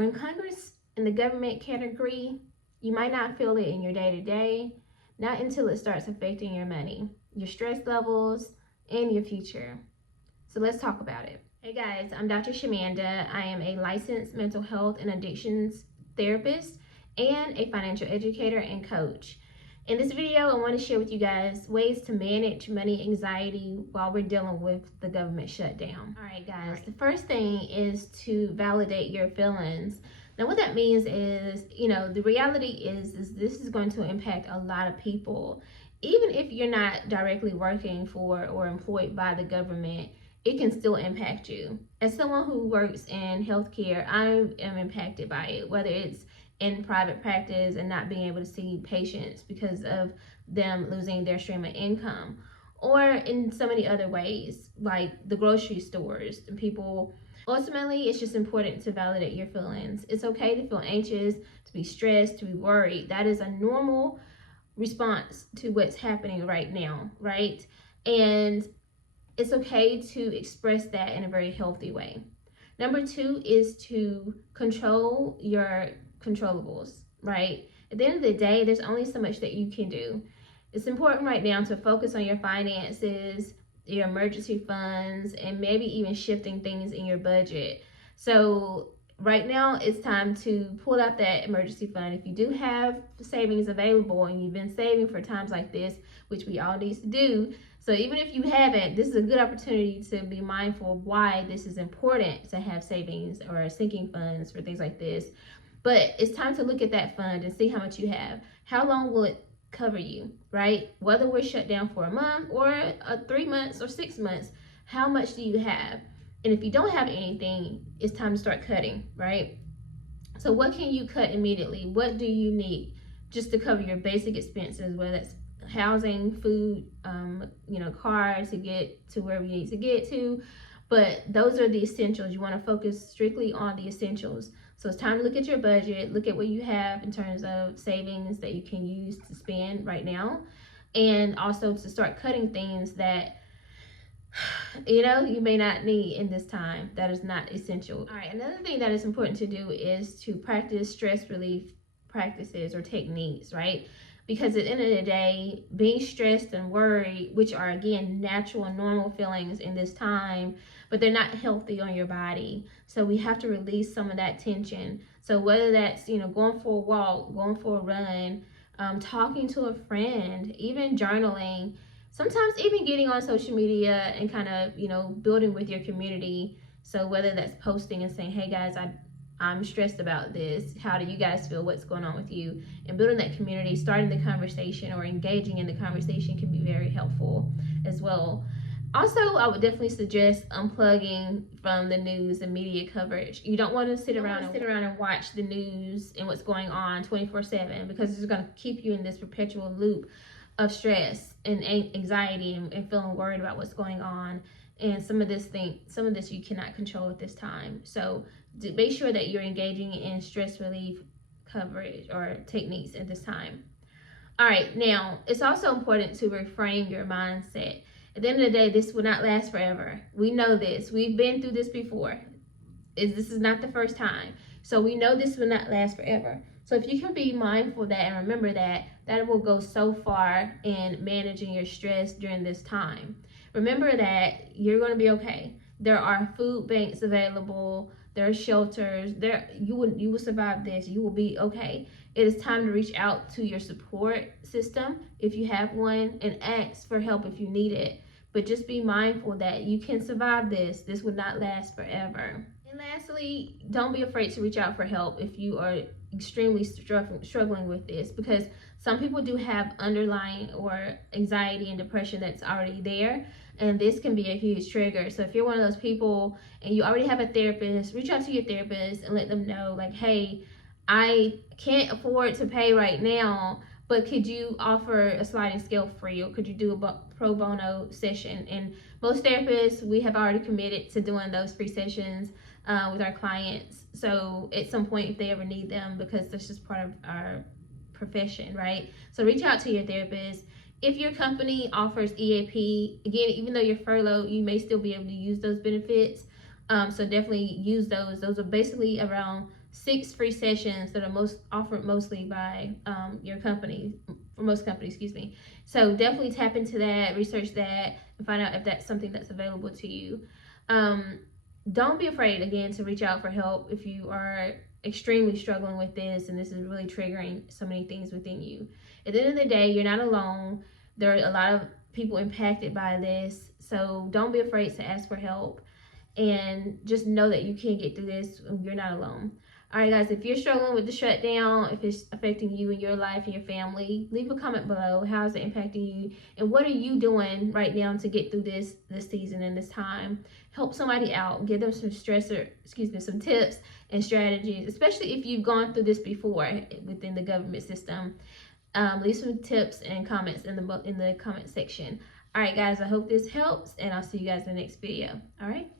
When Congress and the government can't agree, you might not feel it in your day-to-day, not until it starts affecting your money, your stress levels, and your future. So let's talk about it. Hey guys, I'm Dr. Shamanda. I am a licensed mental health and addictions therapist and a financial educator and coach. In this video, I want to share with you guys ways to manage money anxiety while we're dealing with the government shutdown. All right, guys, the first thing is to validate your feelings. Now, what that means is, the reality is this is going to impact a lot of people. Even if you're not directly working for or employed by the government, it can still impact you. As someone who works in healthcare, I am impacted by it, whether it's in private practice and not being able to see patients because of them losing their stream of income, or in so many other ways, like the grocery stores and people. Ultimately, it's just important to validate your feelings. It's okay to feel anxious, to be stressed, to be worried. That is a normal response to what's happening right now, right? And it's okay to express that in a very healthy way. Number 2 is to control your controllables, right? At the end of the day, there's only so much that you can do. It's important right now to focus on your finances, your emergency funds, and maybe even shifting things in your budget. So right now it's time to pull out that emergency fund. If you do have savings available and you've been saving for times like this, which we all need to do, so even if you haven't, this is a good opportunity to be mindful of why this is important to have savings or sinking funds for things like this. But it's time to look at that fund and see how much you have. How long will it cover you, right? Whether we're shut down for a month or 3 months or 6 months, how much do you have? And if you don't have anything, it's time to start cutting, right? So what can you cut immediately? What do you need just to cover your basic expenses, whether it's housing, food, car to get to wherever you need to get to? But those are the essentials. You want to focus strictly on the essentials. So it's time to look at your budget, look at what you have in terms of savings that you can use to spend right now, and also to start cutting things that you may not need in this time, that is not essential. All right, another thing that is important to do is to practice stress relief practices or techniques, right? Because at the end of the day, being stressed and worried, which are again natural and normal feelings in this time, but they're not healthy on your body. So we have to release some of that tension. So whether that's going for a walk, going for a run, talking to a friend, even journaling, sometimes even getting on social media and kind of building with your community. So whether that's posting and saying, hey guys, I'm stressed about this. How do you guys feel? What's going on with you? And building that community, starting the conversation or engaging in the conversation can be very helpful as well. Also, I would definitely suggest unplugging from the news and media coverage. You don't want to sit around and watch the news and what's going on 24/7, because it's going to keep you in this perpetual loop of stress and anxiety and feeling worried about what's going on. And some of this you cannot control at this time. So make sure that you're engaging in stress relief coverage or techniques at this time. All right, now it's also important to reframe your mindset. At the end of the day, this will not last forever. We know this. We've been through this before. This is not the first time. So we know this will not last forever. So if you can be mindful of that and remember that will go so far in managing your stress during this time. Remember that you're going to be okay. There are food banks available. There are shelters. You will survive this. You will be okay. It is time to reach out to your support system if you have one and ask for help if you need it. But just be mindful that you can survive this. This will not last forever. And lastly, don't be afraid to reach out for help if you are extremely struggling with this, because some people do have underlying or anxiety and depression that's already there, and this can be a huge trigger. So if you're one of those people and you already have a therapist, reach out to your therapist and let them know, like, hey, I can't afford to pay right now, but could you offer a sliding scale free, or could you do a pro bono session? And most therapists, we have already committed to doing those free sessions with our clients. So at some point, if they ever need them, because that's just part of our profession, right? So reach out to your therapist. If your company offers EAP, again, even though you're furloughed, you may still be able to use those benefits. So definitely use those. Those are basically around 6 free sessions that are most offered mostly by your company, for most companies, excuse me. So definitely tap into that, research that, and find out if that's something that's available to you. Um, don't be afraid, again, to reach out for help if you are extremely struggling with this and this is really triggering so many things within you. At the end of the day, you're not alone. There are a lot of people impacted by this, so don't be afraid to ask for help, and just know that you can get through this. You're not alone. All right, guys, if you're struggling with the shutdown, if it's affecting you and your life and your family, leave a comment below. How is it impacting you, and what are you doing right now to get through this season and this time? Help somebody out. Give them some some tips and strategies, especially if you've gone through this before within the government system. Leave some tips and comments in the comment section. All right, guys, I hope this helps, and I'll see you guys in the next video. All right.